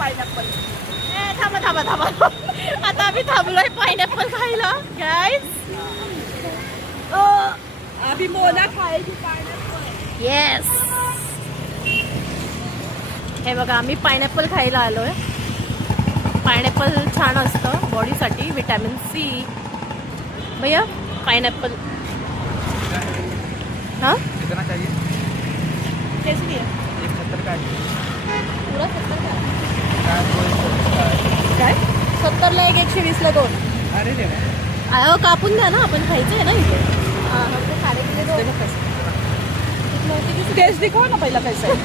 Pineapple. थांबा थांबा थांबा, आता आम्ही थांबलोय पायनॅपल खायला गाईज. अभी मोना खाएगी पायनॅपल. येस, हे बघा आम्ही पायनॅपल खायला आलोय. पायनॅपल छान असतं बॉडीसाठी, विटॅमिन सी. भैया पायनॅपल हाँ कितना चाहिए? कैसी है? 170 का है. पुरा 70 का काय तो 170 का आहे. काय? 70ला एक, 120ला दोन. अरे देवा. अहो कापून द्या ना, आपण खायचं आहे ना इथे. हाँ हमको खाने के लिए दो. टेस्ट दिखव ना पहिला कैसा आहे.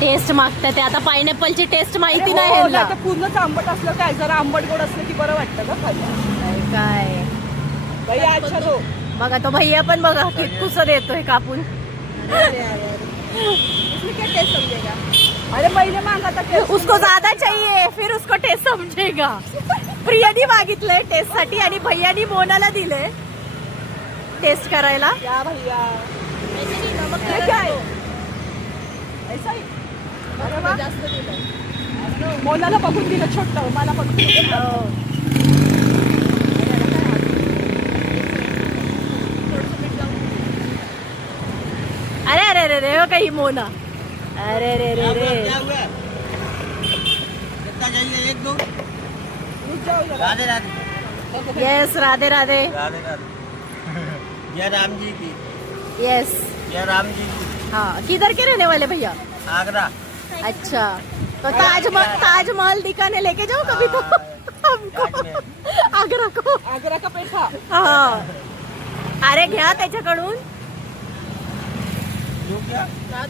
टेस्ट मागतात ते आता. पायनॅपलची टेस्ट माहिती नाही हो, ह्यांना. नाही तर पूर्णच आंबट असलं काय, जरा आंबट गोड असलं की बरं वाटतं का खायला. काय भैया अच्छा दो. बघा तो भैया पण बघा कितकुस देतोय कापून. इसमें क्या टेस्ट समझेगा. अरे मैंने मांगा था टेस्ट. उसको ज्यादा चाहिए फिर उसको टेस्ट समजेगा. प्रियानी मागितलंय टेस्ट साठी आणि भैयानी मोनाला दिले टेस्ट करायला. क्या भैया ये क्या है. ऐसा ही. अरे वा. जास्त दिलं. मोनाला बघून दिलं छोटं, मला बघून दिलं. हो. अरे अरे अरे रे हो काही मोना. अरे रे रे रे. कितना चाहिए? एक दो. रुक जाओ जरा. राधे राधे. येस राधे राधे. राधे राधे. जय राम जी की. यस. जय राम जी की. हाँ किधर के रहने वाले भैया? आगरा. अच्छा तो ताजमहल दिखाने लेके जाओ कभी तो हमको. आगरा को. आगरा का पेठा. हाँ अरे घ्या त्याच्याकडून. जो क्या?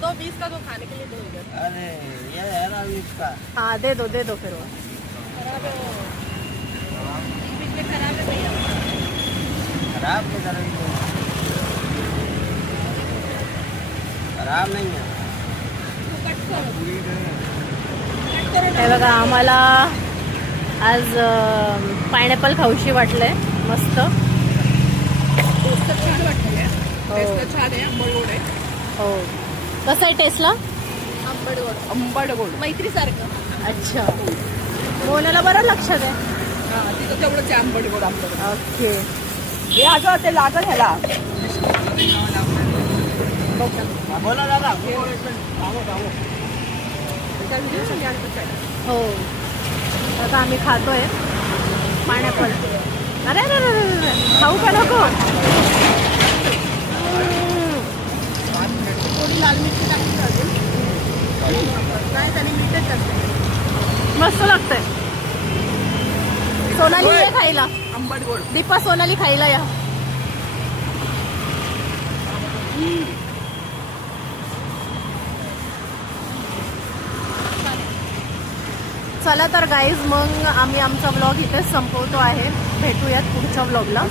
दो 20 का दो, खाने के लिए दो इधर. अरे ये है ना इसका. हाँ दे दो फिर वो. खराब है भैया. खराब की तरह ही है. खराब नहीं है. हे बघा आम्हाला आज पायनॅपल खाऊशी वाटलंय मस्त. टेस्ट छान वाटतंय. हो. टेस्ट छान आहे. आंबट गोड आहे. हो कसं आहे टेस्टला? आंबट गोड. आंबट गोड. मैत्री सारखं. अच्छा मोनाला बरं लक्षात आहे. हा तिथं तेवढंच आहे आंबट गोड आंबट. ओके. हे अगं ते लागल ह्याला. हाँ, बोला दादा. हो आता आम्ही खातोय पायनॅपल. अरे अरे अरे अरे, खाऊ का नको? थोडी लाल मिरची टाकली अजून. नाही त्याने मीठच असते. मस्त लागतंय. सोनाली ये खायला. आंबट गोड. दीपा सोनाली खायला या. चला तर गाईज मग आम्ही आमचा व्लॉग इथेच संपवतो आहे. भेटूयात पुढच्या व्लॉगला.